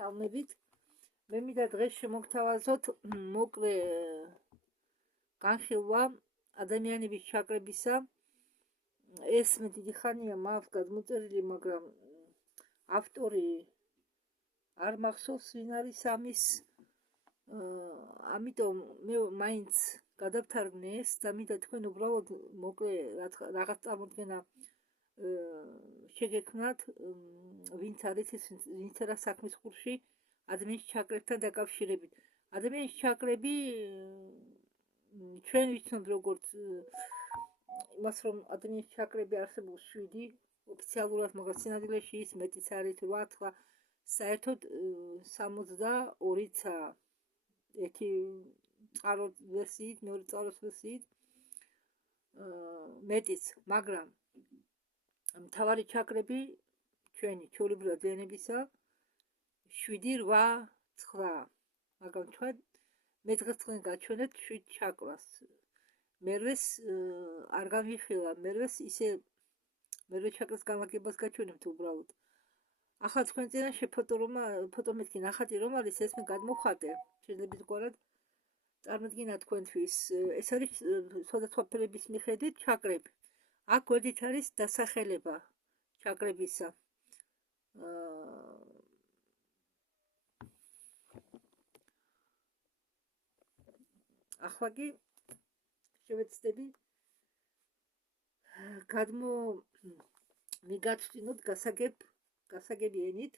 თალმებით მე მინდა დღეს შემოგთავაზოთ მოკლე განხილვა ადამიანების ჩაკრებისა. ეს მე დიდი ხანია მაქვს გადმოწერილი, მაგრამ ავტორი არ მახსოვს ვინ არის ამის, ამიტომ მე მაინც გადავთარგმნე ეს და მინდა თქვენ უბრალოდ მოკლე რაღაც წარმოდგენა შეგექმნათ, ვინც არის ეს, ვინც არა საქმის ხურში ადამიანის ჩაკრებთან დაკავშირებით. ადამიანის ჩაკრები ჩვენ ვიცნობთ როგორც იმას, რომ ადამიანის ჩაკრები არსებობს 7 ოფიციალურად, მაგრამ სინამდვილეში ის მეტიც არის 8, საერთოდ 62-ცა ერთი წყაროს ვერსიით, მეორე წყაროს ვერსიით მეტიც, მაგრამ მთავარი ჩაკრები ჩვენი ჩვეულებრივი ადამიანებისა 7, 8, 9, მაგრამ ჩვენ მე დღეს თქვენ გაჩვენეთ 7 ჩაკრას. მერვეს არ გამიხილა, მერვეს ისე მერვე ჩაკრას განლაგებას გაჩვენებთ უბრალოდ. ახლა თქვენ წინაშე ფოტო მეთქი ნახატი რომ არის, ეს მე გადმოვხატე, შეიძლება თქვათ წარმოდგინა თქვენთვის. ეს არის სხვადასხვა ფერების მიხედვით ჩაკრები. აქ გვერდით არის დასახელება ჩაკრებისა. ახლა კი შევეცდები მიგაცვინოთ გასაგები ენით.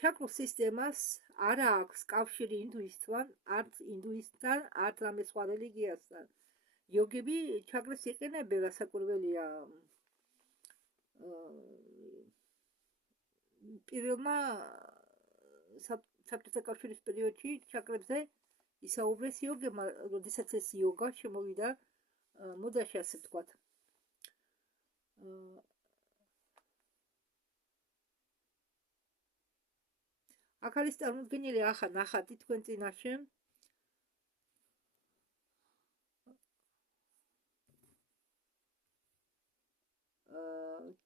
ჩაკრულ სისტემას არ აქვს კავშირი ინდუისტთან, არც ინდუისტთან, არც რამე სხვა რელიგიასთან. იოგები ჩაკრას იყენებენ, რასაკვირველია. პირველმა საბჭოთა კავშირის პერიოდში ჩაკრებზე ისაუბრეს იოგებმა, როდესაც ეს იოგა შემოვიდა მოდაში, ასე ვთქვათ. აქ არის წარმოდგენილი ახლა ნახატი თქვენ წინაშე.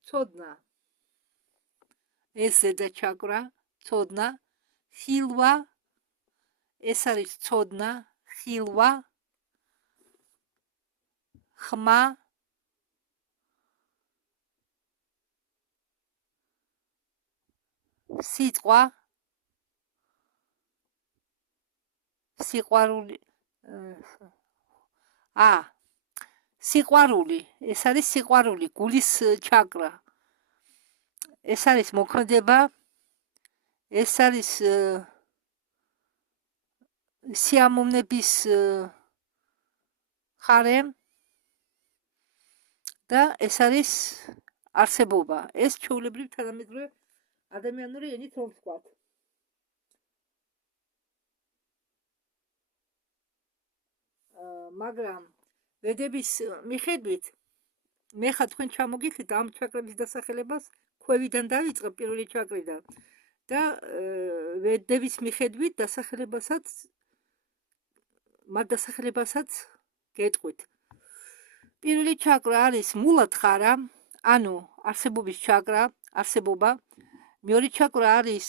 ცოდნა, ეს ზედა ჩაკრა, ცოდნა, ხილვა, ეს არის ცოდნა, ხილვა, ხმა, სიტყვა, სიყვარული, სიყვარული, ეს არის სიყვარული, გულის ჩაკრა. ეს არის მოქმედება, ეს არის სიამოვნების ხარე და ეს არის არსებობა. ეს ჩვეულებრივ თანამედროვე ადამიანური ენით რომ ვთქვათ. მაგრამ ვედების მიხედვით მე ხა თქვენ ჩამოგიხდით ამ ჩაკრების დასახელებას ქვევიდან დავიწყებ, პირველი ჩაკრიდან და ვედების მიხედვით მათ დასახელებასაც გეტყვით. პირველი ჩაკრა არის მულადხარა, ანუ არსებობის ჩაკრა, არსებობა. მეორე ჩაკრა არის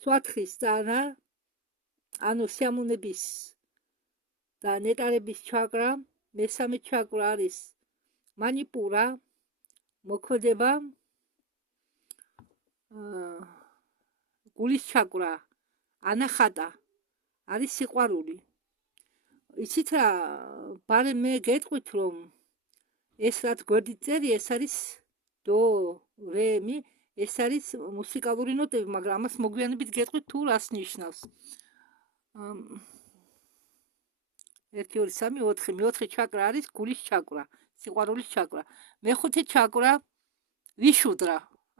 სვათხის წანა, ანუ სიამოვნების და ნეტარების ჩაკრა. მესამე ჩაკრა არის მანიპურა, მოქმედება, გულის ჩაკრა, ანახატა, არის სიყვარული. იცით რა, ბარემ მე გეტყვით რომ ეს რაც გვერდით წერია, ეს არის დო, რე, მი, ეს არის მუსიკალური ნოტები, მაგრამ ამას მოგვიანებით გეტყვით თუ რას ნიშნავს. 1, 2, 3, 4, მეოთხე ჩაკრა არის გულის ჩაკრა, სიყვარულის ჩაკრა. მეხუთე ჩაკრა ვიშუდრა,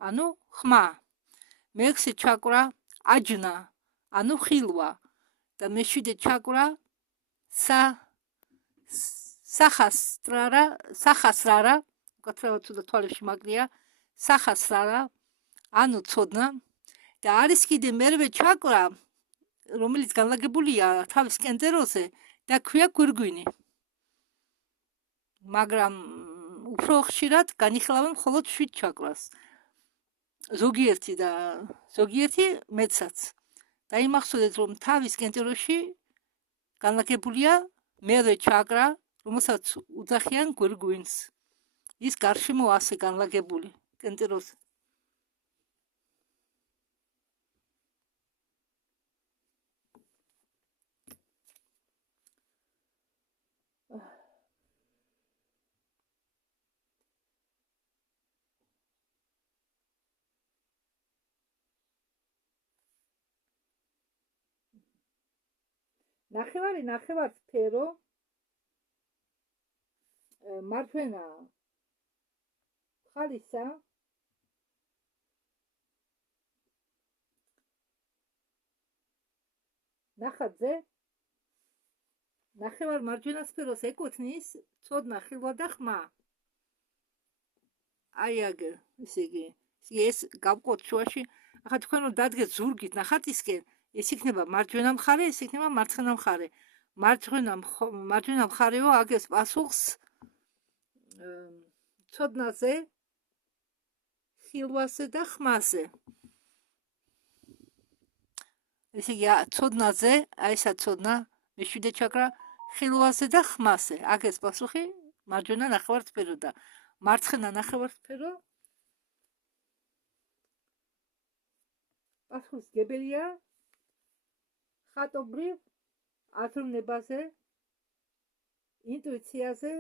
ანუ ხმა. მეექვსე ჩაკრა აჯნა, ანუ ხილვა და მეშვიდე ჩაკრა სახასრარა, უკაცრავად ცუდად თვალებში მაგრია, სახასრარა, ანუ ცოდნა და არის კიდე მერვე ჩაკრა, რომელიც განლაგებულია თავის კენწეროზე და ქვია გვირგვინი. მაგრამ უფრო ხშირად განიხილავენ მხოლოდ 7 ჩაკრას. ზოგიერთი და ზოგიერთი მეცაც. დაიმახსოვრეთ, რომ თავის კენტეროში განლაგებულია მერვე ჩაკრა, რომელსაც უძახიან გვირგვინს. ის გარშემო ასე განლაგებული კენტეროზე. ნახევარი ნახევარსფერო მარჯვენა ხალისა ნახატზე ნახევარ მარჯვენასფეროს ეკუთვნის ცოდნა, ხილვა და ხმა. აი აგ, ესე იგი, ეს გავყოთ შუაში. ახლა თქვენ რომ დადგეთ ზურგით ნახატისკენ, ეს იქნება მარჯვენა მხარე, ეს იქნება მარცხენა მხარე. მარჯვენა მხარეო აგეს პასუხს ცოდნაზე, ხილვაზე და ხმაზე. ესე იგი, ცოდნაზე, აი ესა ცოდნა, მეშვიდე ჩაკრა, ხილვაზე და ხმაზე. აგეს პასუხი მარჯვენა ნახევარსფერო და მარცხენა ნახევარსფერო პასუხისმგებელია ხატობრივ აზროვნებაზე, ინტუიციაზე.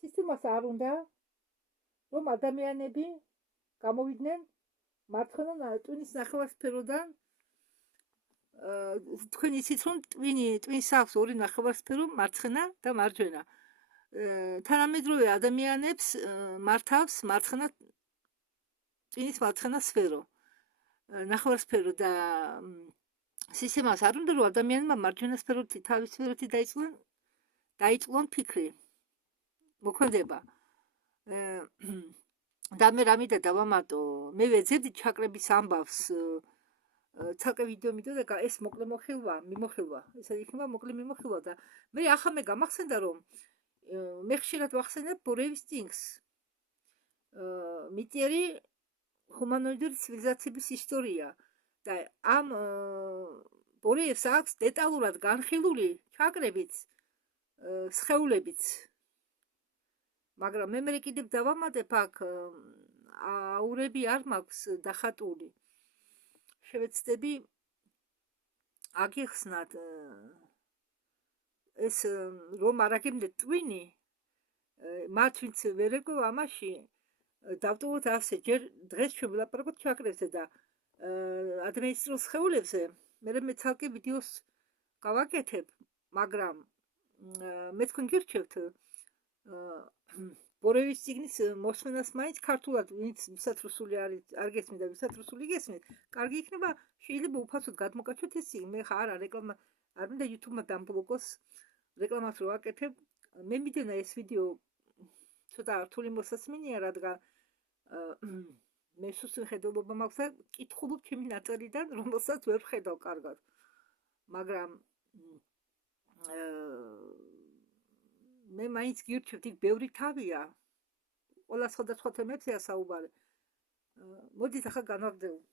სისტემას არ უნდა, რომ ადამიანები გამოვიდნენ მარცხენა ტვინის ნახევარსფეროდან. თქვენ იცით, რომ ტვინს აქვს ორი ნახევარსფერო, მარცხენა და მარჯვენა. თანამედროვე ადამიანებს მართავს მარცხენა ტვინის მარცხენა სფერო. ნახევარსფერო და სისტემას არ უნდა, რომ ადამიანებმა მარჯვენა სფეროთი თავის სფეროთი დაიწყლონ ფიქრი. მოქმედება. და მე რამიდა დავამატო, მე ვეძებდი ჩაკრების ამბავს ცალკე ვიდეო მიდოდა და ეს მოკლე მიმოხილვა. ეს იქნება მოკლე მიმოხილვა და მე ახლა მე გამახსენდა, რომ მე ხშირად ვახსენებ ბორევის წინგს. მიტიერი ჰუმანოიდური ცივილიზაციების ისტორია და ამ ბორეევს აქვს დეტალურად განხილული ჩაკრებიც, სხეულებიც. მაგრამ მე კიდევ დავამატებ აქ აურები არ მაქვს დახატული. შევეცდები აგიხსნათ ეს რომ არ აგებდეთ ტვინი, მათ ვინც ვერ ეკო ამაში დავტოვოთ ასე, ჯერ დღეს ჩვენ ვილაპარაკოთ ჩაკრებზე და ადმინისტრაციულ სხეულებზე, მე ცალკე ვიდეოს გავაკეთებ, მაგრამ მე თქვენ გირჩევთ ბორევის წიგნის მოსმენას მაინც ქართულად, ვინც ვისათრუსული არ გესმით და ვისათრუსული გესმით, კარგი იქნება, შეიძლება უფასოდ გადმოგაჩვეთ ეს წიგნი. მე ხარ რეკლამა არ მინდა YouTube-მა დამბლოკოს რეკლამას რო აკეთებ. მე მიდენა ეს ვიდეო ცოტა რთული მოსასმენია, რადგან მე სუსტი ხედულობა მაქვს და კითხულობ ჩემი ნაწერიდან, რომელსაც ვერ ვხედავ კარგად. მაგრამ მე მაინც გირჩევთ, იქ ბევრი თავია. ყველა სხვადასხვა თემებზეა საუბარი. მოდით ახლა განვაგრძელოთ.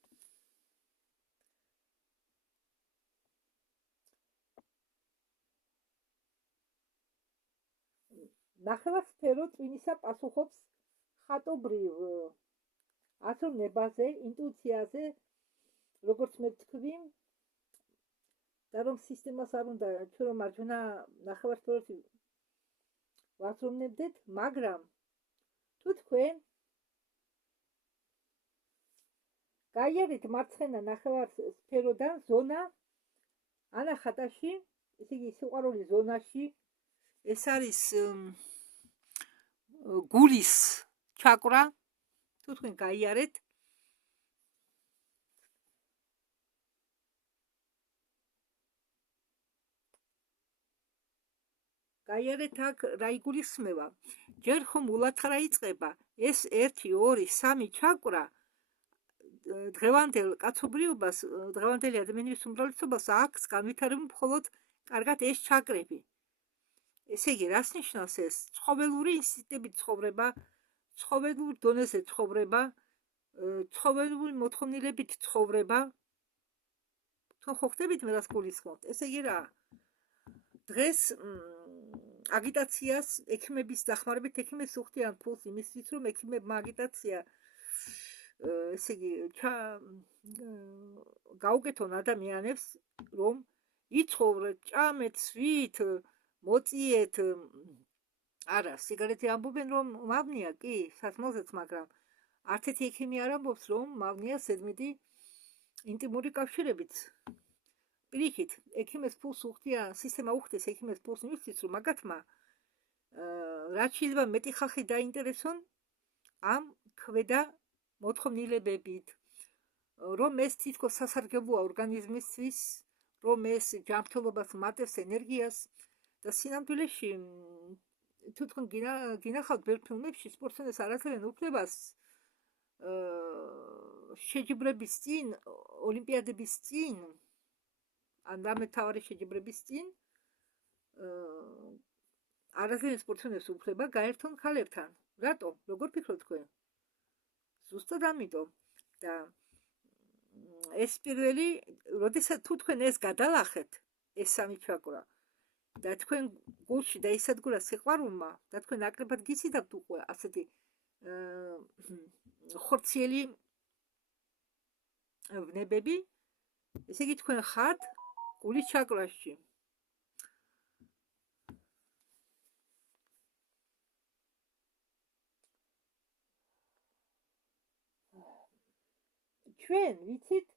ნახევარსფერო ტვინისა პასუხობს ხატობრივ აზროვნებაზე, ინტუიციაზე, როგორც მე ვთქვი, და რომ სისტემას არ უნდა ჩვენ რომ მარჯვენა ნახევარსფეროში ვაზროვნებდეთ, მაგრამ თუ თქვენ გაიარეთ მარცხენა ნახევარსფეროდან ზონა ანახატაში, ესე იგი სიყვარულის ზონაში, ეს არის გულის ჩაკრა, თუ თქვენ გაიარეთ აქ რა იგულისხმება. ჯერ ხომ ულათხრა იწყება, ეს 1, 2, 3 ჩაკრა დღევანდელ კაცობრიობას, დღევანდელი ადამიანის უმრავლესობას აქვს განვითარებული მხოლოდ კარგად ეს ჩაკრები. ესე იგი, რას ნიშნავს ეს? ცხოველური ინსტინქტებით ცხოვრება, ცხოველურ დონეზე ცხოვრება, ცხოველური მოთხოვნილებით ცხოვრება. თქვენ ხო ხდებით მე რას გულისხმობთ? ესე იგი რა? დღეს აგიტაციას ექიმების დახმარებით ექიმებს უხდიან ფულს იმისთვის, რომ ექიმებმა აგიტაცია ესე იგი გაუკეთონ ადამიანებს, რომ იცხოვრეთ, ჭამეთ, სვით, მოწიეთ. არა, სიგარეტი ამბობენ, რომ მავნია, კი, სასმელზეც, მაგრამ არც ერთი ექიმი არ ამბობს, რომ მავნია ზედმეტი ინტიმური კავშირებით. პირიქით, ექიმებს ფულს უხდიან, სისტემა უხდეს ექიმებს ფულს იმისთვის, რომ მაგათმა რაც შეიძლება მეტი ხალხი დაინტერესონ ამ ქვედა მოთხოვნილებებით, რომ ეს თითქოს სასარგებლოა ორგანიზმისთვის, რომ ეს ჯანმრთელობას მატებს ენერგიას და სინამდვილეში თუ თქვენ გინახავთ ბევრ ფილმებში სპორტსმენებს არ აძლევენ უფლებას შეჯიბრების წინ, ოლიმპიადების წინ, ან რამე მთავარი შეჯიბრების წინ არ აძლევენ სპორტსმენებს უფლება გაერთონ ქალებთან. რატო? როგორ ფიქრობთ თქვენ? ზუსტად ამიტომ. და ეს პირველი, როდესაც თუ თქვენ ეს გადალახეთ, ეს სამი ჩაკვრა და თქვენ გულში დაისადგურა სიყვარულმა და თქვენ ნაკლებად გიციდავთ უკვე ასეთი ხორციელი ვნებები, ესე იგი თქვენ ხართ გულის ჩაკრაში. ჩვენ ვიცით,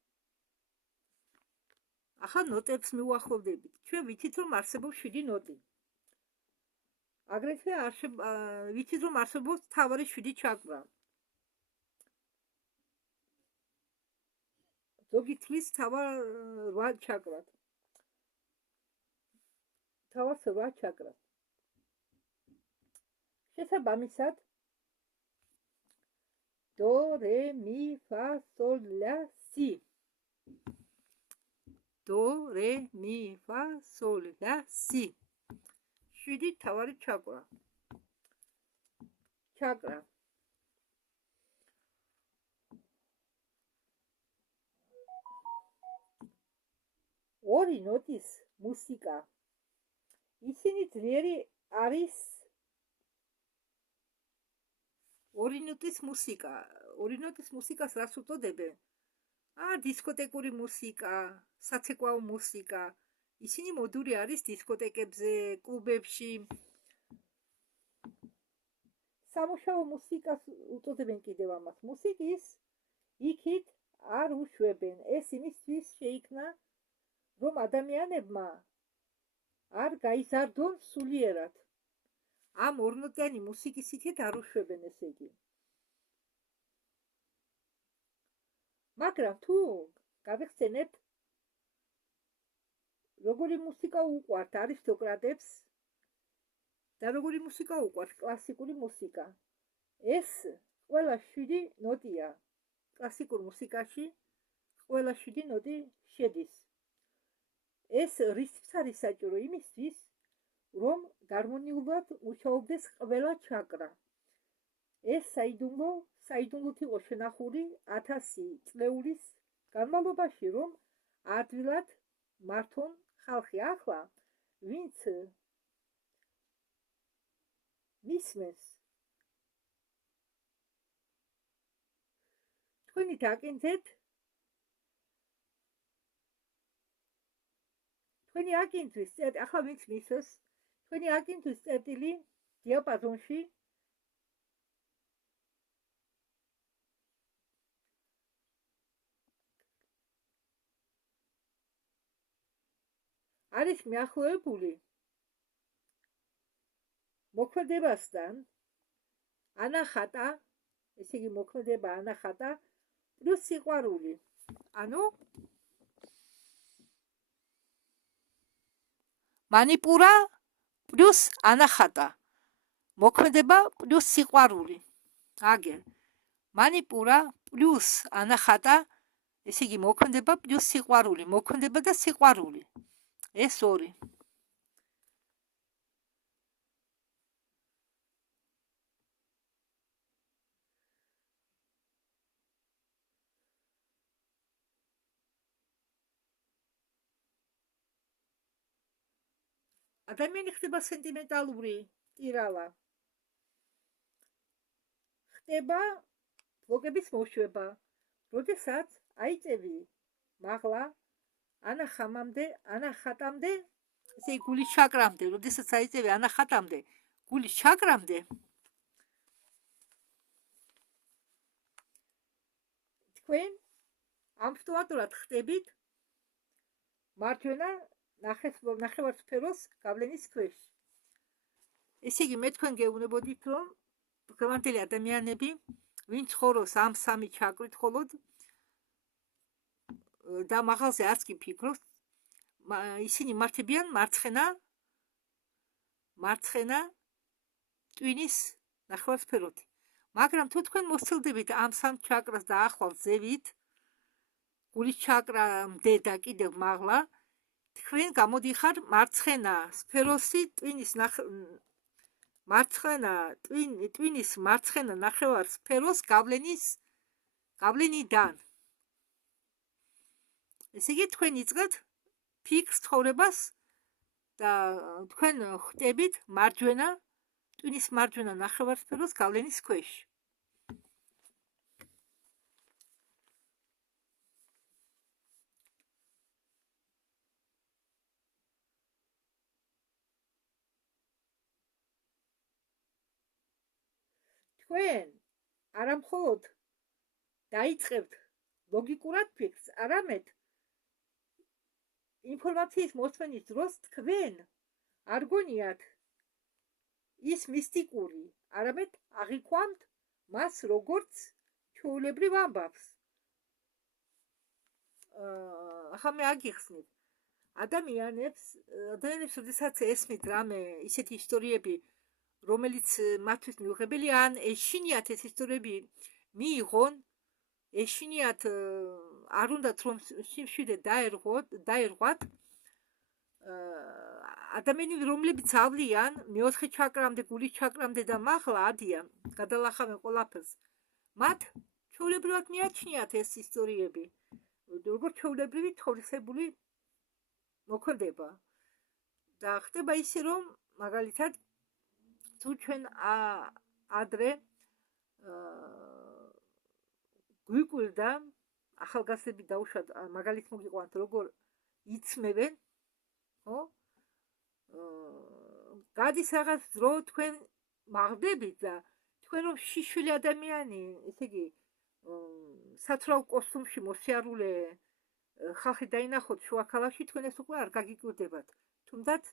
ახლა ნოტებს მივუახლოვდებით. ჩვენ ვიცით, რომ არსებობს 7 ნოტი. აგრეთვე ვიცით, რომ არსებობს მთავარი 7 ჩაკრა. ზოგი თვლის მთავარ 8 ჩაკრად. მთავარ 8 ჩაკრად. შესაბამისად, დო, რე, მი, ფა, სოლ, ლა, სი. დო, რე, მი, ფა, სოლ, ლა, სი. 7 მთავარი ჩაკრა. ჩაკრა. ორი ნოტის მუსიკა. ისინი ძლიერი არის. ორი ნოტის მუსიკა. ორი ნოტის მუსიკას რას უწოდებენ? დისკოტეკური მუსიკა, საცეკვაო მუსიკა. ისინი მოდური არის დისკოტეკებზე, კლუბებში. სამუშაო მუსიკას უწოდებენ კიდევ ამას. მუსიკის იქით არ უშვებენ. ეს იმისთვის შეიქმნა, რომ ადამიანებმა არ გაიზარდონ სულიერად. ამ ორნოტიანი მუსიკის იქით არ უშვებენ, ესე იგი. მაგრამ თუ გავიხსენებთ, როგორი მუსიკა უყვართ არისტოკრატებს და როგორი მუსიკა უყვართ კლასიკური მუსიკა. ეს ყველა 7 ნოტია. კლასიკურ მუსიკაში ყველა 7 ნოტი შედის. ეს რისთვის არის საჭირო? იმისთვის, რომ გარმონიულად მუშაობდეს ყველა ჩაკრა. ეს საიდუმლოდ იყო შენახული 1000 წლეულის განმავლობაში, რომ ადვილად მართონ ხალხი. ახლა ვინც მისმენს თქვენი დაკინძეთ, თქვენი აკინძვის წერტილი, ახლა ვინც მისმენს თქვენი აკინძვის წერტილი დიაპაზონში არის მიახლოებული მოქმედებასთან ანახატა, ესე იგი მოქმედება ანახატა პლუს სიყვარული. ანუ მანიპურა პლუს ანახატა. მოქმედება პლუს სიყვარული. აგერ მანიპურა პლუს ანახატა, ესე იგი მოქმედება პლუს სიყვარული. მოქმედება და სიყვარული. ეს ორი. ადამიანი ხდება სენტიმენტალური ტირალა. ხდება ბლოკების მოშვება, როდესაც აიწევი მაღლა ანახატამდე, ესე გულის ჩაკრამდე, როდესაც აიწევი ანახატამდე, გულის ჩაკრამდე, თქვენ ამფლუატურად ხდებით მარჯვენა ნახევარსფეროს გავლენის ქვეშ. ესე იგი, მე თქვენ გეუბნებოდით, რომ დღევანდელი ადამიანები, ვინც ცხოვრობს ამ სამი ჩაკრით მხოლოდ და მაღალზე არც კი ფიქრობს, ისინი მართებიან მარცხენა ტვინის ნახევარსფეროთი. მაგრამ თუ თქვენ მოსცილდებით ამ სამ ჩაკრას და ახვალ ზევით, გულის ჩაკრამდე და კიდევ მაღლა, თქვენ გამოდიხარ მარცხენა სფეროსი ტვინის ტვინის მარცხენა ნახევარსფეროს გავლენიდან. ესე იგი, თქვენ იწყებთ ფიქრს ცხოვრებას და თქვენ ხდებით ტვინის მარჯვენა ნახევარსფეროს გავლენის ქვეშ. თქვენ არა მხოლოდ დაიწყებთ ლოგიკურად ფიქრს, არამედ ინფორმაციის მოსმენის დროს თქვენ არ გონიათ ის მისტიკური, არამედ აღიქვამთ მას როგორც ჩვეულებრივ ამბავს. ახლა მე აგიხსნით, ადამიანებს, როდესაც ესმით რამე ისეთი ისტორიები, რომელიც მათთვის მიუღებელი, ან ეშინიათ ეს ისტორიები მიიღონ, ეშინიათ არ უნდათ რომ შიმშვიდე დაერღვათ, ადამიანები, რომლებიც ავლიან მეოთხე ჩაკრამდე, გულის ჩაკრამდე და მაღლა ადიან, გადალახავენ ყველაფერს, მათ ჩვეულებრივად მიაჩნიათ ეს ისტორიები, როგორც ჩვეულებრივი თორისებული მოქმედება. და ხდება ისე, რომ მაგალითად თუ ჩვენ ადრე გვიკვირდა ახალგაზრდები დაუშვათ მაგალითს მოგიყვანთ, როგორ იცმევენ, ხო? გადის რაღაც დრო, თქვენ მაღლდებით და თქვენ რომ შიშველი ადამიანი, ესე იგი, სათვრალ კოსტუმში მოსიარულე ხალხი დაინახოთ შუა ქალაქში, თქვენ ეს უკვე არ გაგიკვირდებათ. თუნდაც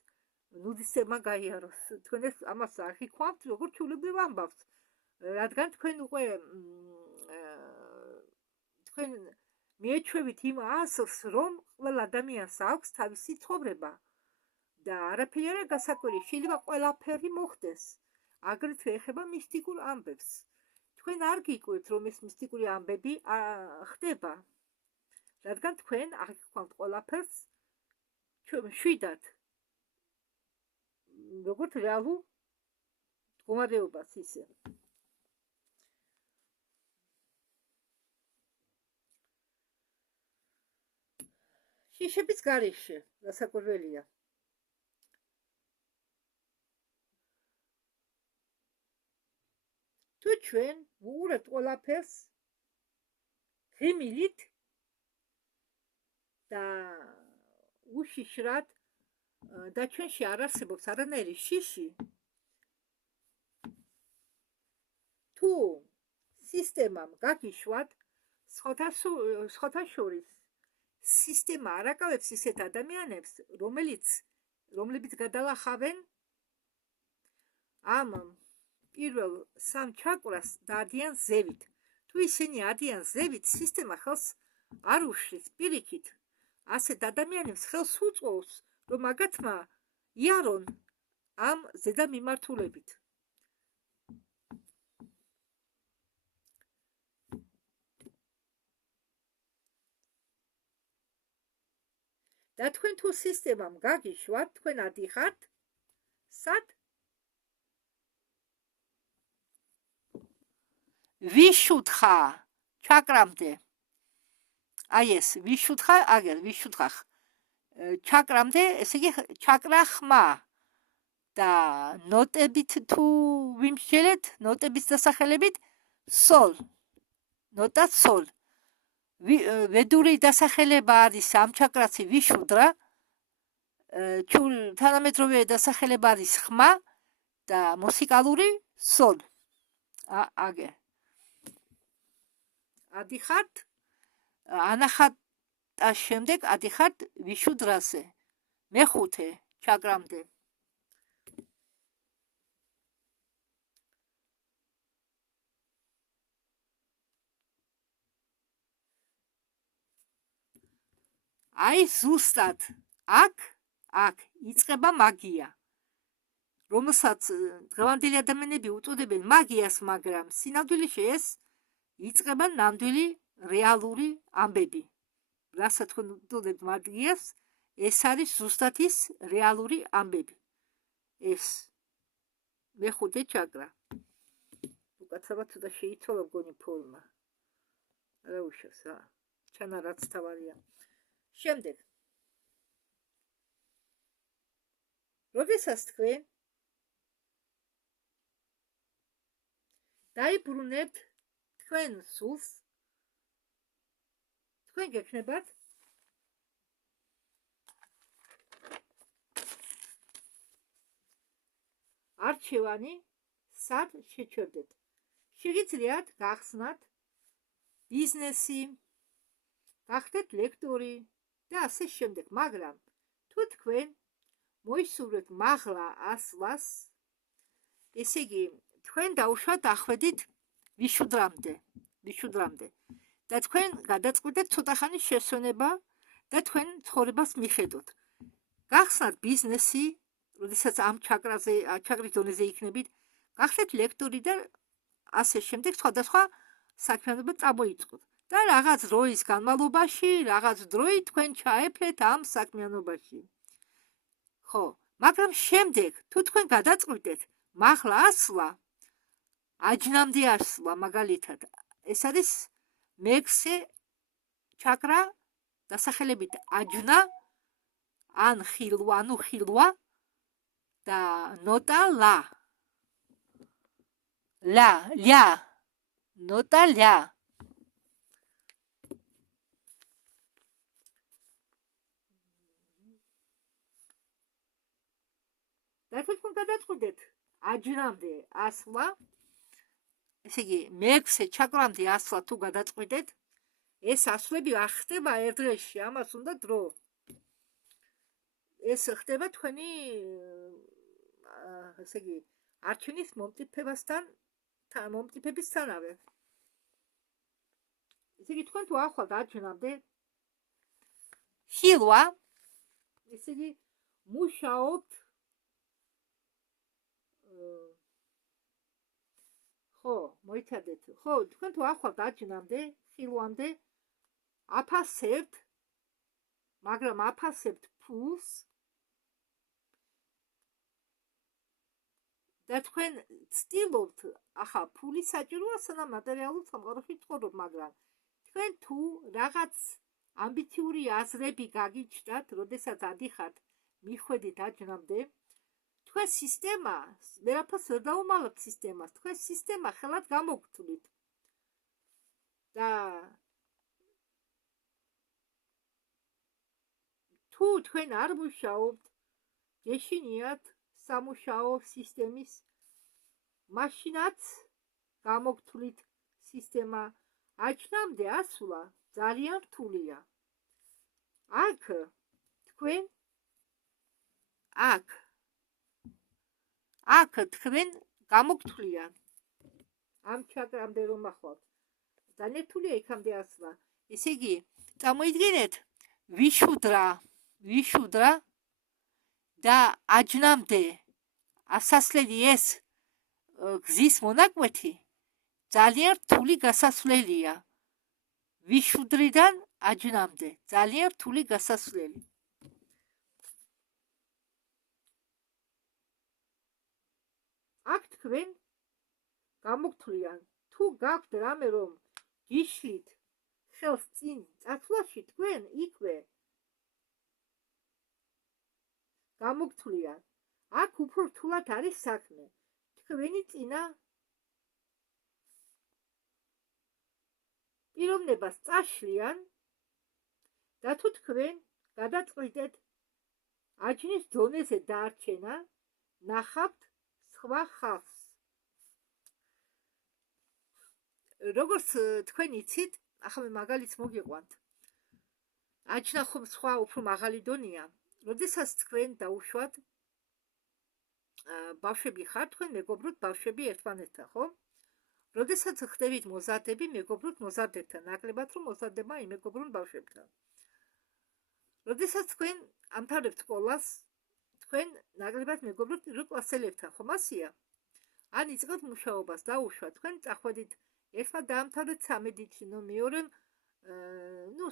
ნუდისტებმა გაიაროს, თქვენ ეს ამას აღიქვამთ, როგორც ჩვეულებრივ ამბავს, რადგან თქვენ უკვე თქვენ მიეჩვევით იმ ასლს, რომ ყველა ადამიანს აქვს თავისი ცხოვრება და არაფერი არა გასაკვირი, შეიძლება ყველაფერი მოხდეს. აგრეთვე ეხება მისტიკურ ამბებს. თქვენ არ გიკვირთ, რომ ეს მისტიკური ამბები ხდება, რადგან თქვენ აღიქვამთ ყველაფერს მშვიდად, როგორც რეალურ მდგომარეობას ისე. შიშების გარეშე, გასაკვირველია. თუ ჩვენ ვუყურებთ ყველაფერს ღიმილით და უშიშრად და ჩვენში არ არსებობს არანაირი შიში, თუ სისტემამ გაგიშვათ, სხვათა შორის სისტემა არ აკავებს ისეთ ადამიანებს, რომლებიც გადალახავენ ამ პირველ სამ ჩაკრას და ადიან ზევით. თუ ისინი ადიან ზევით, სისტემა ხელს არ უშლის პირიქით. ასეთ ადამიანებს ხელს უწყობს, რომ მაგათმა იარონ ამ ზედა მიმართულებით. და თქვენ თუ სისტემამ გაგიშვათ, თქვენ ადიხართ სად? ვიშუთხა ჩაკრამდე. აი ეს ვიშუთხა, აგერ ვიშუთხა ჩაკრამდე, ესე იგი ჩაკრა ხმა. და ნოტებით თუ ვიმსჯელეთ, ნოტების დასახელებით სოლ, ნოტა სოლ. ვედური დასახელება არის ამ ჩაკრაცი ვიშუდრა, თანამედროვე დასახელება არის ხმა და მუსიკალური სოლ. აგე. ადიხართ, ანახატას შემდეგ ადიხართ ვიშუდრაზე, მეხუთე ჩაკრამდე. აი ზუსტად აქ იწყება მაგია, რომელსაც დღევანდელი ადამიანები უწოდებენ მაგიას, მაგრამ სინამდვილეში ეს იწყება ნამდვილი რეალური ამბები. რასაც თქვენ უწოდებთ მაგიას, ეს არის ზუსტად ის რეალური ამბები. ეს მეხუთე ჩაკრა. უკაცრავად ცოტა შეიცვალა მგონი ფორმა. არა უშავს რა. ჩანა რაც თავარია. შემდეგ. როდესაც თქვენ დაიბრუნებთ თქვენ სულს, თქვენ გექნებათ არჩევანი, სად შეჩერდეთ. შეგიძლიათ გახსნათ ბიზნესი, გახდეთ ლექტორი და ასე შემდეგ, მაგრამ თუ თქვენ მოისურვებთ მაღლა ასვლას, ესე იგი თქვენ დაუშვათ ახვედით ვიშუდრამდე და თქვენ გადაწყვეტეთ ცოტა ხანის შესვენება და თქვენ ცხოვრებას მიხედოთ. გახსნათ ბიზნესი, როდესაც ამ ჩაკრის დონეზე იქნებით, გახდეთ ლექტორი და ასე შემდეგ სხვადასხვა საქმიანობა წამოიწყოთ. და რაღაც დროის განმავლობაში, რაღაც დროით თქვენ ჩაეფლეთ ამ საქმიანობაში. ხო, მაგრამ შემდეგ თუ თქვენ გადაწყვეტეთ მაღლა ასვლა, აჯნამდე ასვლა, მაგალითად, ეს არის მეექვსე ჩაკრა დასახელებით აჯნა, ხილვა და ნოტა ლა. ნოტა ლა. და თქვენ გადაწყვეტეთ აჯნამდე ასვლა, ესე იგი მეექვსე ჩაკრამდე ასვლა თუ გადაწყვეტეთ, ეს ასვლები არ ხდება ერთ დღეში, ამას უნდა დრო. ეს ხდება თქვენი ესე იგი არჩენის მომტიფებისთანავე. ესე იგი თქვენ თუ ახვალთ აჯნამდე ხილვა, ესე იგი მუშაობთ ხო, მოიცადეთ. ხო, თქვენ თუ ახვალთ აჯნამდე, ხილვამდე, აფასებთ, მაგრამ აფასებთ ფულს და თქვენ ცდილობთ, ახლა ფული საჭიროა, სანამ მატერიალურ სამყაროში ცხოვრობ, მაგრამ თქვენ თუ რაღაც ამბიციური აზრები გაგიჩნდათ, როდესაც ადიხართ, მიხვედით აჯნამდე, თქვენ სისტემა, ვერაფერს ვერ დაუმალავთ სისტემას, თქვენ სისტემა ხელად გამოგთვლით. და თუ თქვენ არ მუშაობთ, გეშინიათ სამუშაო სისტემის, მაშინაც გამოგთვლით სისტემა. აჯნამდე ასვლა ძალიან რთულია. აქ თქვენ გამოგთვლიან ამ ჩაკრამდე რომ ახვალთ. ძალიან რთულია იქამდე ასვლა. ესე იგი, წარმოიდგინეთ ვიშუდრა და აჯნამდე ასასვლელი ეს გზის მონაკვეთი ძალიან რთული გასასვლელია. ვიშუდრიდან აჯნამდე ძალიან რთული გასასვლელი. აქ თქვენ გამოგთვლიან, თუ გაქვთ რამე რომ გიშლით ხელს წინ წასვლაში, თქვენ იქვე გამოგთვლიან. აქ უფრო რთულად არის საქმე. თქვენი წინა პიროვნებას წაშლიან და თუ თქვენ გადაწყვიტეთ აჯნის დონეზე დაარჩენა, ნახავთ სხვა ხალხს. როგორც თქვენ იცით, ახლა მაგალითს მოგიყვანთ. აჯნა ხომ სხვა უფრო მაღალი დონეა. როდესაც თქვენ დაუშვათ ბავშვები ხართ, თქვენ მეგობრობთ ბავშვები ერთმანეთთან, ხო? როდესაც ხდებით მოზარდები, მეგობრობთ მოზარდებთან, ნაკლებად რომ მოზარდება იმეგობრონ ბავშვებთან. როდესაც თქვენ ამთავრებთ სკოლას, თქვენ ნაკლებად მეგობრობთ პირველ კლასელებთან, ხომ ასეა? ან იწყებთ მუშაობას, დაუშვათ, თქვენ წახვედით, ერთმა დაამთავრეთ სამედიცინო, მეორემ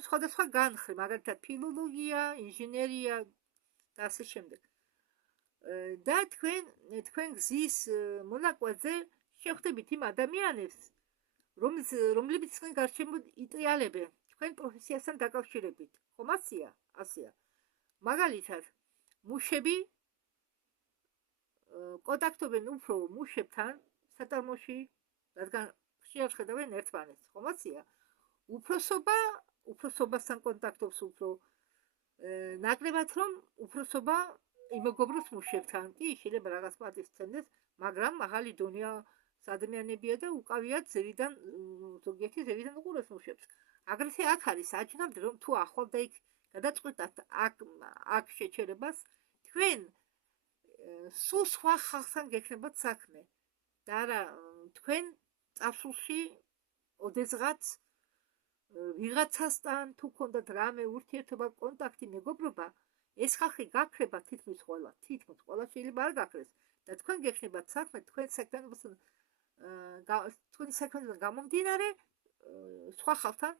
სხვადასხვა განხრე, მაგალითად ფილოლოგია, ინჟინერია და ასე შემდეგ. და თქვენ გზის მონაკვეთზე შეხვდებით იმ ადამიანებს, რომლებიც თქვენ გარშემო იტრიალებენ, თქვენ პროფესიასთან დაკავშირებით. ხომ ასეა? ასეა. მაგალითად, მუშები კონტაქტობენ უფრო მუშებთან საწარმოში, რადგან ხშირად ხედავენ ერთმანეთს, ხომ ასეა? უფროსობასთან კონტაქტობს უფრო ნაკლებად რომ უფროსობა იმეგობროს მუშებთან. კი, შეიძლება რაღაც პატივს სცემდეს, მაგრამ მაღალი დონეა ადამიანებია და უკავიათ ზევიდან, ზოგიერთი ზევიდან უყურებს მუშებს. აგრეთვე აქ არის აჯნავდი, რომ თუ ახვალ და იქ გადაწყვეტათ აქ შეჩერებას, თქვენ სულ სხვა ხალხთან გექნებათ საქმე და არა თქვენ წარსულში ოდესღაც ვიღაცასთან თუ გქონდათ რამე ურთიერთობა, კონტაქტი, მეგობრობა, ეს ხალხი გაქრება თითქმის ყველა შეიძლება არ გაქრეს და თქვენ გექნებათ საქმე, თქვენი საქმედან გამომდინარე სხვა ხალხთან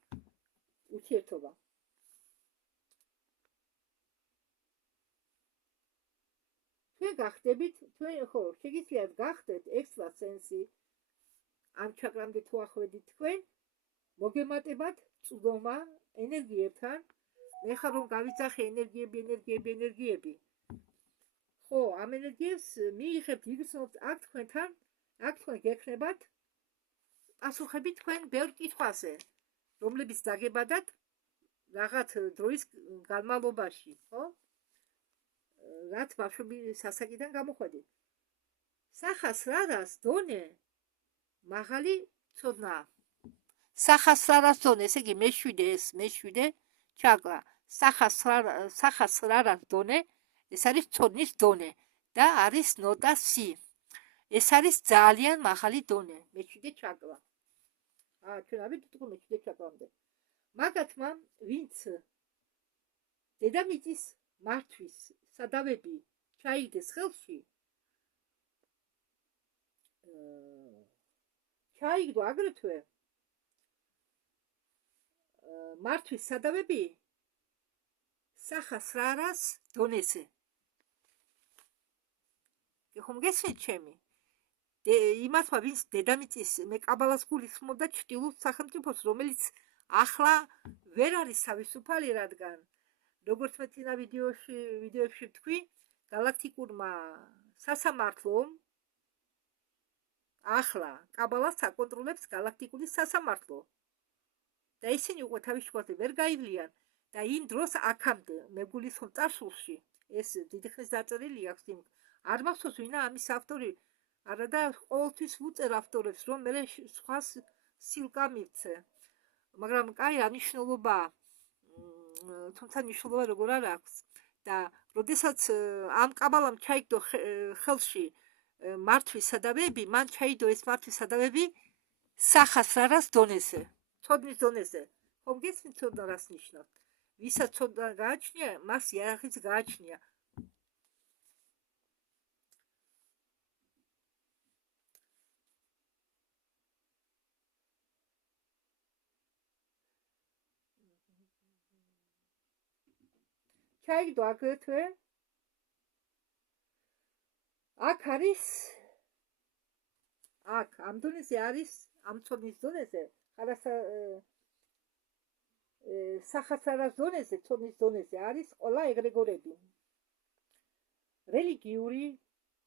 ურთიერთობა. თქვენ გახდებით, შეგიძლიათ გახდეთ ექსტრასენსი, ამ ჩაკრამდე თუ ახვედით თქვენ, მოგემატებათ წვდომა ენერგიებთან, ეხლა რომ გავიძახე ენერგიები. ხო, ამ ენერგიებს მიიღებთ, იგრძნობთ აქ თქვენ გექნებათ პასუხები თქვენ ბევრ კითხვაზე, რომლებიც დაგებადათ რაღაც დროის განმავლობაში, ხო? რაც ბავშვები სასაკიდან გამოხვედით. სახას რარას დონე მაღალი ცოდნა. სახას რარას დონე, ესე იგი მეშვიდე ჩაკრა. სახას რარას დონე, ეს არის ცოდნის დონე და არის ნოტა C. ეს არის ძალიან მაღალი დონე, მეშვიდე ჩაკრა. ჩვენ ავიდით მეშვიდე ჩაკრამდე. მაგათმა, ვინც დედამიწის მართვის სადავები ჩაიგდეს ხელში, ჩაიგდო აგრეთვე მართვის სადავები სახას რარას დონეზე. ხომ გესმით ჩემი? იმათმა, ვინც დედამიწის მე კაბალას გულისხმობდა ჩრდილოეთ სახელმწიფოს, რომელიც ახლა ვერ არის თავისუფალი, რადგან როგორც მე წინა ვიდეოებში ვთქვი, galaktikurma სასამართლომ ახლა კაბალას აკონტროლებს galaktikuri სასამართლო და ისინი უკვე თავის შუაზე ვერ გაივლიან და იმ დროს აქამდე მეგულისხმ წარსულში ეს დიდი ხნის დაწერილი აქვს, არ მახსოვს ვინა ამის ავტორი, არა და ყოველთვის ვუწერ ავტორებს, რომ მე სხვას სილკა მივცე, მაგრამ კაი ანიშნულობა, თუმცა ნიშნულობა როგორ არ აქვს და როდესაც ამ კაბალამ ჩაიგდო ხელში მართვის სადავები, მან ჩაიდო ეს მართვის სადავები სახას რარას დონეზე, ცოდნის დონეზე. ხომ გესმით ცოდნა რას ნიშნავს? ვისაც ცოდნა გააჩნია, მას იარაღიც გააჩნია. ჩაიგდო აგრეთვე აქ არის ამ დონეზე არის ამ ცოდნის დონეზე სახას რარას დონეზე, ცოდნის დონეზე არის ყველა ეგრეგორები, რელიგიური,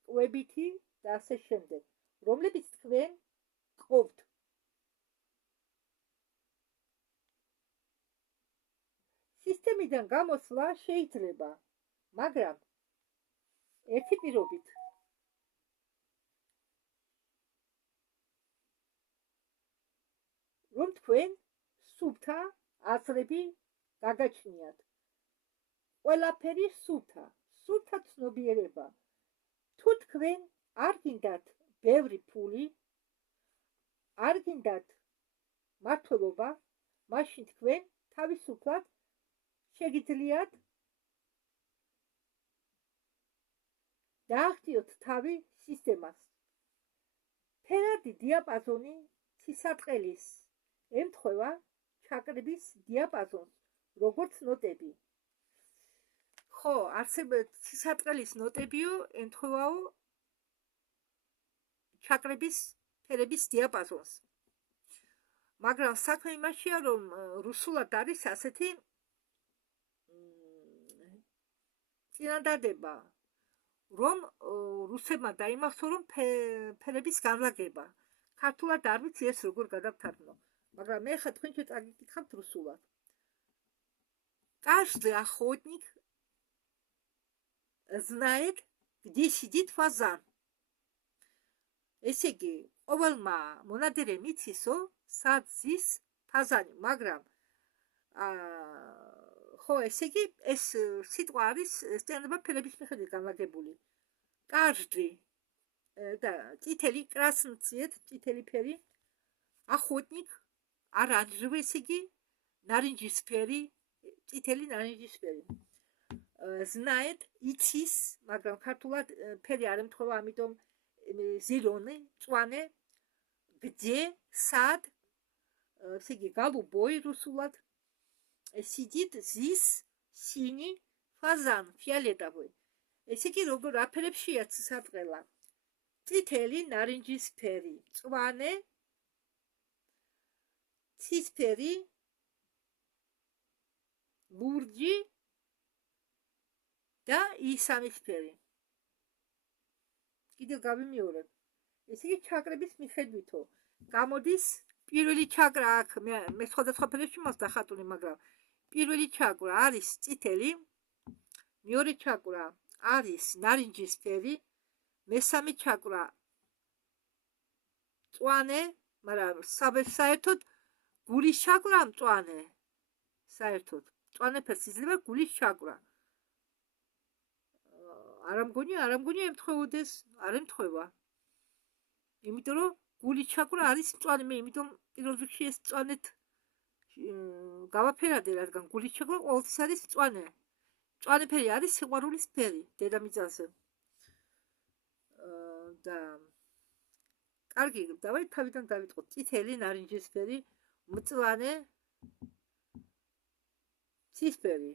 კვებითი და ასე შემდეგ, რომლებიც თქვენ გყავთ. სისტემიდან გამოსვლა შეიძლება, მაგრამ ერთი პირობით რომ თქვენ სუფთა აზრები გაგაჩნიათ. ყველაფერი სუფთა ცნობიერება. თუ თქვენ არ გინდათ ბევრი ფული, არ გინდათ მართლობა, მაშინ თქვენ თავისუფლად შეგიძლიათ დაახტიოთ თავი სისტემას. ფერადი დიაპაზონი ცისარტყელის ემთხვევა ჩაკრების დიაპაზონს, როგორც ნოტები. ხო, არსებობს ცისარტყელის ნოტებიო ემთხვევაო ჩაკრების ფერების დიაპაზონს. მაგრამ საქმე იმაშია, რომ რუსულად არის ასეთი წინადადება, რომ რუსებმა დაიმახსოვრონ რომ ფერების განლაგება. ქართულად არ ვიცი ეს როგორ გადავთარგმნო, მაგრამ მე ხა თქვენ წაგიკითხავთ რუსულად. Каждый охотник знает, где сидит фазан. ესე იგი, ყოველმა მონადირემ იცისო, სად ზის ფაზანი, მაგრამ ხო, ესე იგი, ეს სიტყვა არის სტენება ფერების მიხედვით განლაგებული. Каждый და წითელი красный цвет, წითელი ფერი, охотник, оранжевый, ესე იგი, ნარინჯისფერი, წითელი ნარინჯისფერი. Знает, იცის, მაგრამ ქართულად ფერი არ ემთხვევა, ამიტომ зеленый, წვანე, где, сад, ესე იგი, голубой რუსულად, сидит, зис, синий, фазан, фиолетовый. ესე იგი, როგორ აფერებშია ცისარტყელა. წითელი, ნარინჯისფერი, წვანე, ცისფერი, ლურჯი და ისამისფერი. კიდევ გავიმეორებ. ესე იგი, ჩაკრების მიხედვითო გამოდის პირველი ჩაკრა აქ მე სხვადასხვა ფერებში მაქვს დახატული, მაგრამ პირველი ჩაკრა არის წითელი, მეორე ჩაკრა არის ნარინჯისფერი, მესამე ჩაკრა წვანე, მაგრამ საერთოდ გულის ჩაკრა მწვანე. საერთოდ მწვანე ფერს იძლევა გულის ჩაკრა. არ ამგონია ემთხვეოდეს, არ ემთხვევა. იმიტომ რომ გულის ჩაკრა არის მწვანე, მე იმიტომ პირველ რიგში ეს მწვანეთ გავაფერადე, რადგან გულის ჩაკრა ყოველთვის არის მწვანე. მწვანე ფერი არის სიყვარულის ფერი დედამიწაზე. და კარგი, დავით თავიდან დავიწყოთ. წითელი, ნარინჯისფერი, მწვანე, ცისფერი.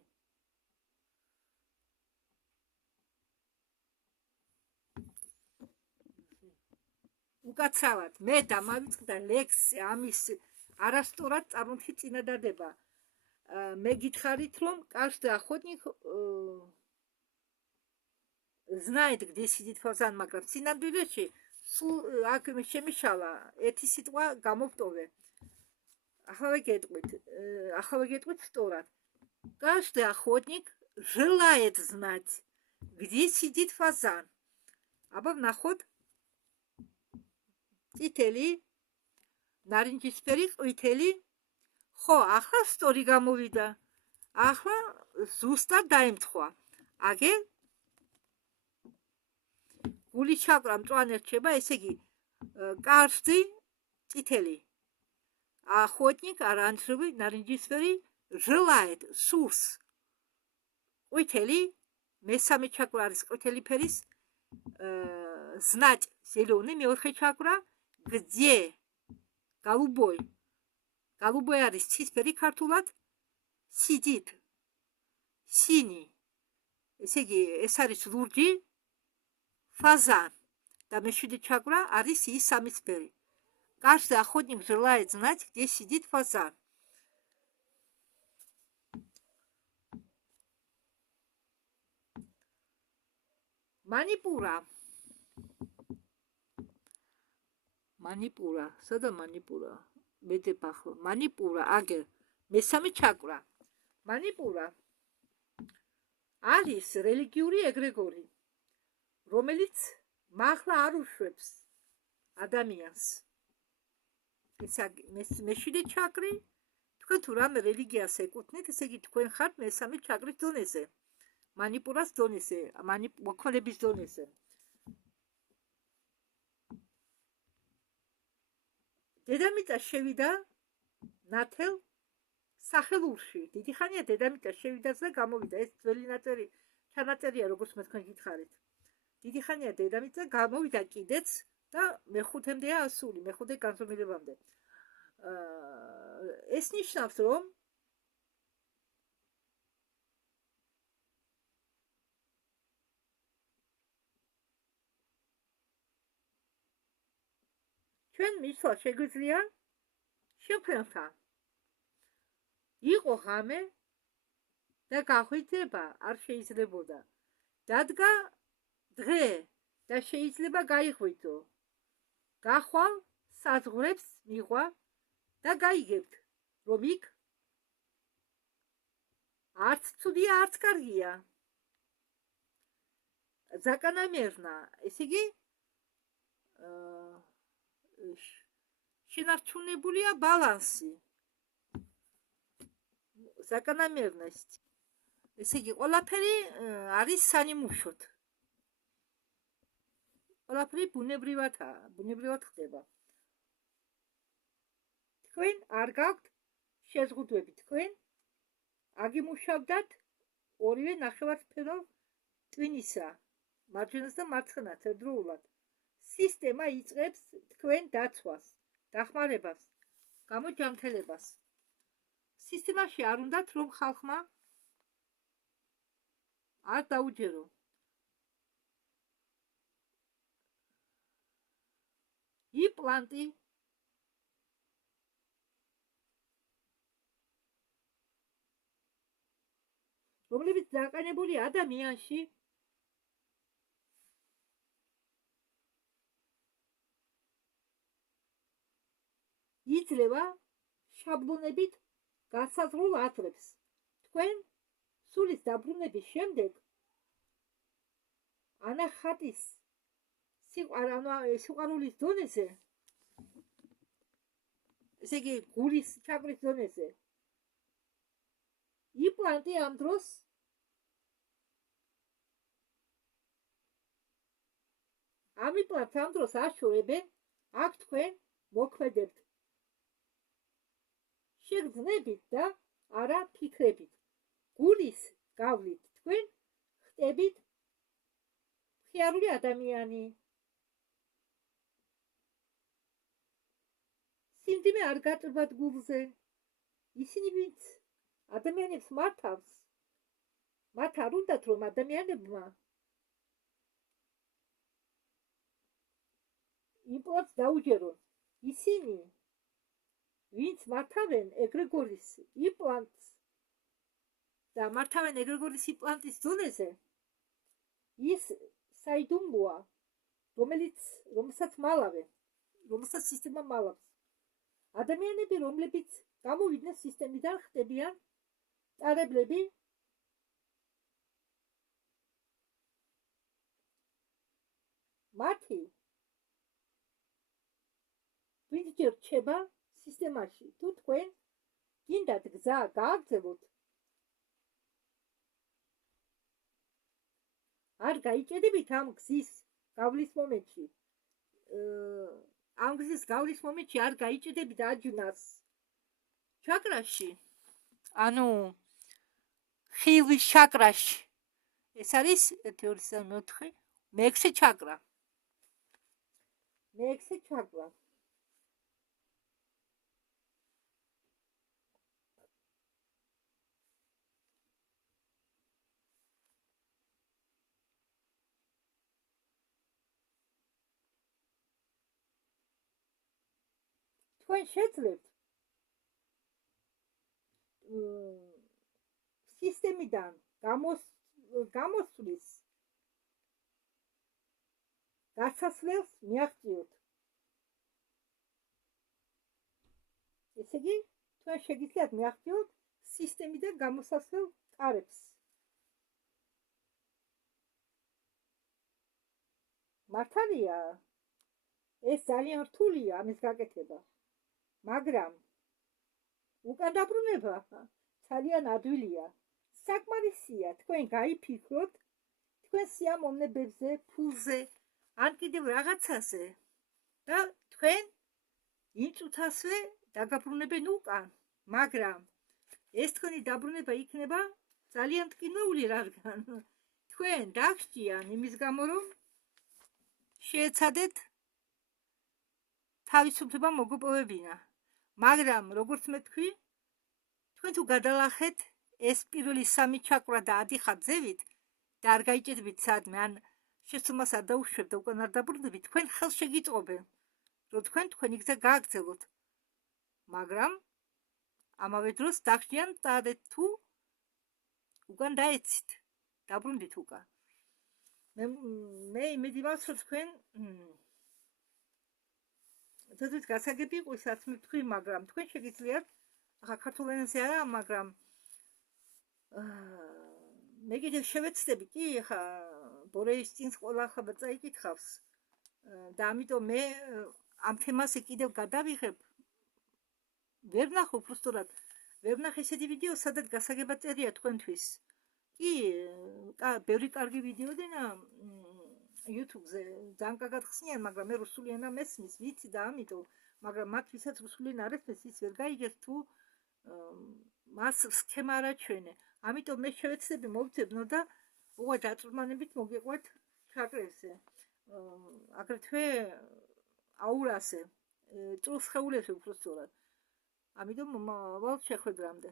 უკაცრავად მე დამავიწყდა ლექსი ამის არასწორად წარმოთქმის წინადადება. მე გითხარით, რომ каждый охотник знает, где сидит фазан, მაგრამ სინამდვილეში სულ აქ შემიშალა ერთი სიტყვა გამოვტოვე. ახლა გეტყვით სწორად. Каждый охотник желает знать, где сидит фазан. აბა ვნახოთ. წითელი, ნარინჯისფერი, ყვითელი. ხო, ახლა სწორი გამოვიდა. ახლა ზუსტად დაემთხვა. აგერ გულის ჩაკრა მწვანე რჩება, ესე იგი, каждый წითელი, охотник, оранжевый, ნარინჯისფერი, желает, სურს. ყვითელი, მესამე ჩაკრა არის ყვითელი ფერის, знать, зеленый, მეოთხე ჩაკრა, где, голубой. голубой არის ცისფერი ქართულად, сидит, синий. ესე იგი, ეს არის ლურჯი, фазан. და მეშვიდე ჩაკრა არის ისამისფერი. Каждый охотник желает знать, где сидит фазан. манипура. манипура, სადა манипура? მედებ ახლა. манипура, აგერ მესამე ჩაკრა. манипура არის რელიგიური ეგრეგორი, რომელიც მაღლა არ უშვებს ადამიანს. მეშვიდე ჩაკრი, თქვენ თუ რამე რელიგიას ეკუთვნით, ესე იგი თქვენ ხართ მესამე ჩაკრის დონეზე, манипурას დონეზე, მოქმედების დონეზე. დედამიწა შევიდა ნათელ სახელურში. დიდი ხანია დედამიწა შევიდა და გამოვიდა. ეს ძველი ჩანაწერია, როგორც მე თქვენ გითხარით. დიდი ხანია დედამიწა გამოვიდა კიდეც და მეხუთემდეა ასული, მეხუთე განზომილებამდე. ეს ნიშნავს, რომ ჩვენ მისვლა შეგვიძლია შექმნელთან. იყო ღამე და გახვიძება არ შეიძლებოდა. დადგა დღე და შეიძლება გაიხვიძო. გახვალ საზღვრებს მიღვა და გაიგებთ, რომ იქ არც ცუდია, არც კარგია. закономерно, ესე იგი შენარჩუნებულია ბალანსი. закономерность. ესე იგი ყველაფერი არის სანიმუშოდ. ყველაფერი ბუნებრივად ხდება. თქვენ არ გაქვთ შეზღუდვები, თქვენ აგიმუშავდათ ორივე ნახევარსფერო ტვინისა, მარჯვენას და მარცხენას ერთდროულად. სისტემა იწყებს თქვენ დაცვას, დახმარებას, გამოჯანმრთელებას. სისტემაში არ უნდათ, რომ ხალხმა არ დაუჯერო. იმპლანტი რომლებიც დაყენებული ადამიანში იძლევა შაბლონებით გასაზრულ აზრებს. თქვენ სულის დაბრუნების შემდეგ ანახატის სიყვარულის დონეზე, ესე იგი გულის ჩაკრის დონეზე, იმპლანტი ამ დროს აშორებენ, აქ თქვენ მოქმედებთ შეგრძნებით და არა ფიქრებით. გულის გავლით თქვენ ხტებით მხიარული ადამიანი. სიმძიმე არ გაჭრბათ გულზე. ისინი, ვინც ადამიანებს მართავს, მათ არ უნდათ, რომ ადამიანებმა იმპლანტს დაუჯერონ. ისინი, ვინც მართავენ ეგრეგორის იმპლანტს და მართავენ ეგრეგორის იმპლანტის დონეზე, ის საიდუმლოა, რომელსაც მალავენ, რომელსაც სისტემა მალავს. ადამიანები, რომლებიც გამოვიდნენ სისტემიდან, ხდებიან წარებლები, მათი ვინც ჯერ რჩება სისტემაში. თუ თქვენ გინდათ გზა გააგრძელოთ, არ გაიჭედებით ამ გზის გავლის მომენტში. ამ გზის გავლის მომენტში არ გაიჭედებით აჯნას ჩაკრაში, ანუ ხილვის ჩაკრაში. ეს არის 1 2 3 4 მეექვსე ჩაკრა. მეექვსე ჩაკრა. თქვენ შეძლებთ სისტემიდან გამოსვლის გასასვლელს მიაღწიოთ. ესე იგი, თქვენ შეგიძლიათ მიაღწიოთ სისტემიდან გამოსასვლელ კარებს. მართალია, ეს ძალიან რთულია ამის გაკეთება, მაგრამ უკან დაბრუნება ძალიან ადვილია. საკმარისია თქვენ გაიფიქროთ თქვენ სიამოვნებებზე, ფულზე, ან კიდევ რაღაცაზე და თქვენ იმ წუთასვე დაგაბრუნებენ უკან, მაგრამ ეს თქვენი დაბრუნება იქნება ძალიან ტკინეული, რადგან თქვენ დაგჭდიან იმის გამო, რომ შეეცადეთ თავისუფლება მოგოპოვებინა, მაგრამ როგორც მე თქვი, თქვენ თუ გადალახეთ ეს პირველი 3 ჩაკვრა და ადიხართ ზევით და არ გაიჭედებით სადმე, ან შეცდომას არ დაუშვებთ და უკან არ დაბრუნდებით, თქვენ ხელს შეგიწყვობენ, რომ თქვენ თქვენი გზა გააგრძელოთ, მაგრამ ამავე დროს დაგჭდიან წადეთ თუ უკან დაეცით, დაბრუნდით უკან. მე იმედი მაქვს, რომ თქვენ თვითონ გასაგები იყო ისაც მე თქვი, მაგრამ თქვენ შეგიძლიათ, ახლა ქართულ ენაზე არა, მაგრამ მე კიდევ შევეცდები კი, ახლა ბორეის წინს ყველა ხაბა წაიკითხავს და ამიტომ მე ამ თემაზე კიდევ გადავიღებ. ვერ ვნახო უბრალოდ, ვერ ვნახე ესეთი ვიდეო, სადაც გასაგება წერია თქვენთვის. კი, ბევრი კარგი ვიდეოდენა YouTube-ზე ძალიან კარგად ხსნიან, მაგრამ მე რუსული ენა მესმის, ვიცი და ამიტომ, მაგრამ მათ ვისაც რუსული ენა არ ესმის, ის ვერ გაიგებს თუ მას სქემა არ აჩვენე. ამიტომ მე შევეცდები მოვძებნო და უღალოდ დაწვრთნებით მოგიყვეთ ჩაკრებზე. აგრეთვე აურაზე, წულს ხეულებზე უბრალოდ. ამიტომ ვალ შეხვედრამდე.